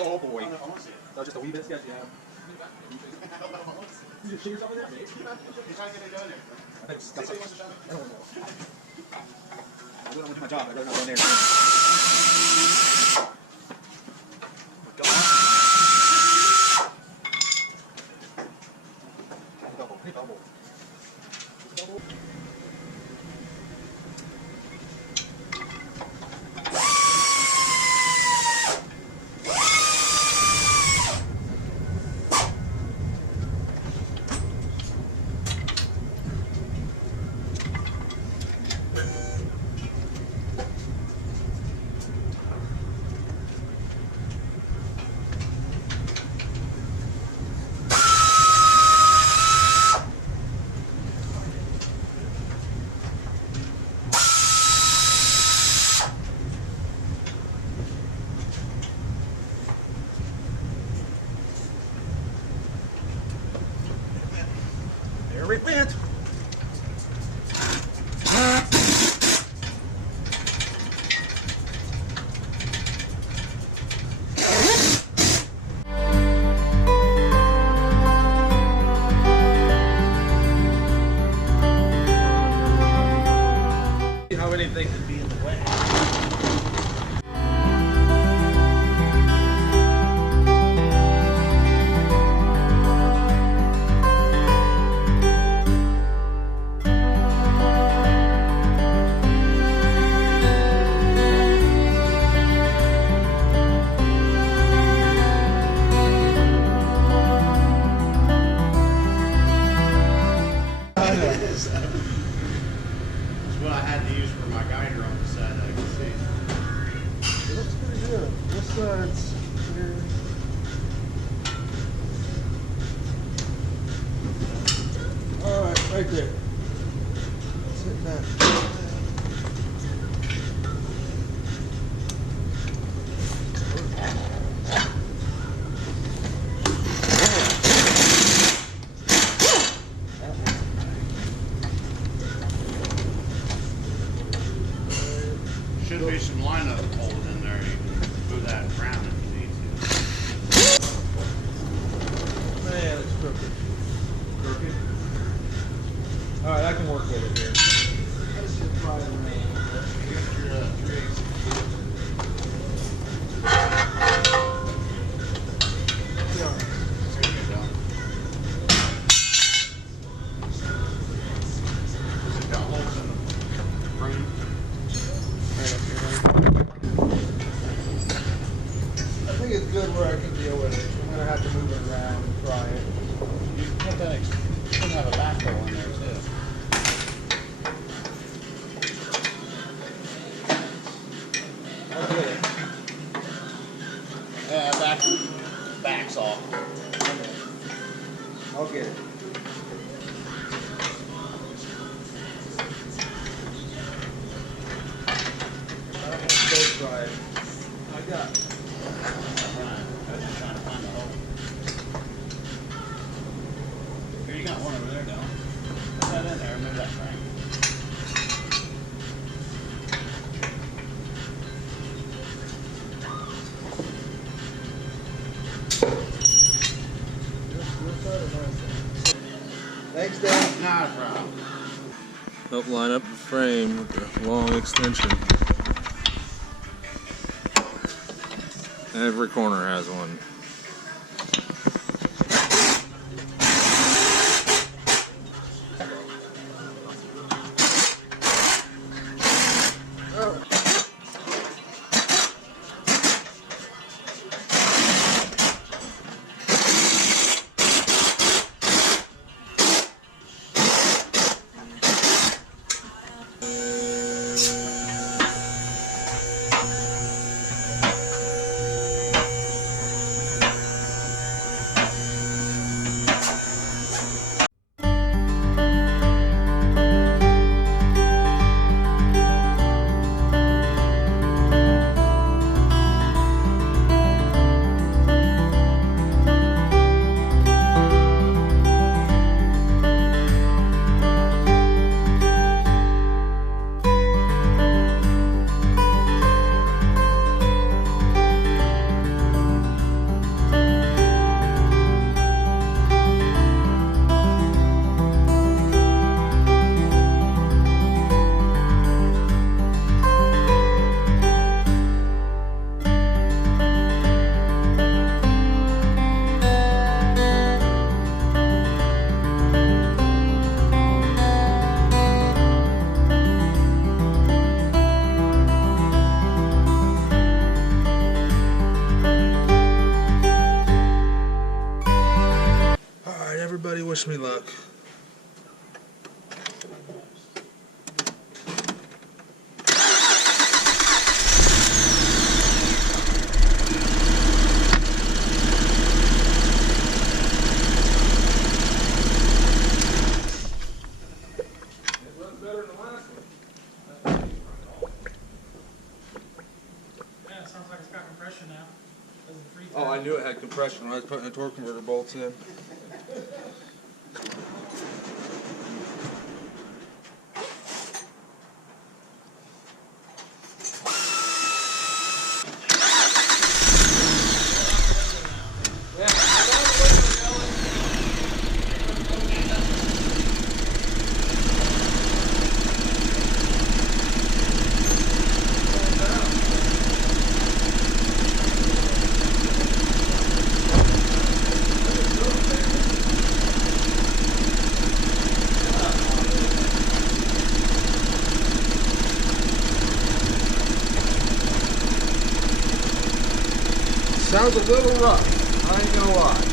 Oh boy. That's just a wee bit sketchy, yeah. You just shit yourself in there, mate? He's trying to get it done there. I think it's, that's He wants to shut it. I don't know. I'm going to do my job. I'd rather not go in there. Double. Hey, double. Double. There it went. How anything could be in the way. It's what I had to use for my guider on the side I can see. It looks pretty good. This side's here. Alright, right there. Sit back. Should be some lineup holding in there. You can move that around if you need to. Man, it's crooked. Crooked? Alright, I can work with it here. Let's just try it around. You got your 3/8. Yeah. There you go. Has it got holes in the frame? I think it's good where I can deal with it. I'm gonna have to move it around and try it. You can have a backhoe in there too. I'll get it. Yeah, back's off. I'll get it. I don't want to go try it. I got it. I was just trying to find the hole. Here, you got one over there, Dylan. Put that in there, move that frame. Thanks, Dan. Not a problem. Help line up the frame with the long extension. Every corner has one. truck. It looks better than the last one. Yeah, it sounds like it's got compression now. Doesn't freeze. Oh, I knew it had compression when I was putting the torque converter bolts in. Sounds a little rough, I ain't gonna lie.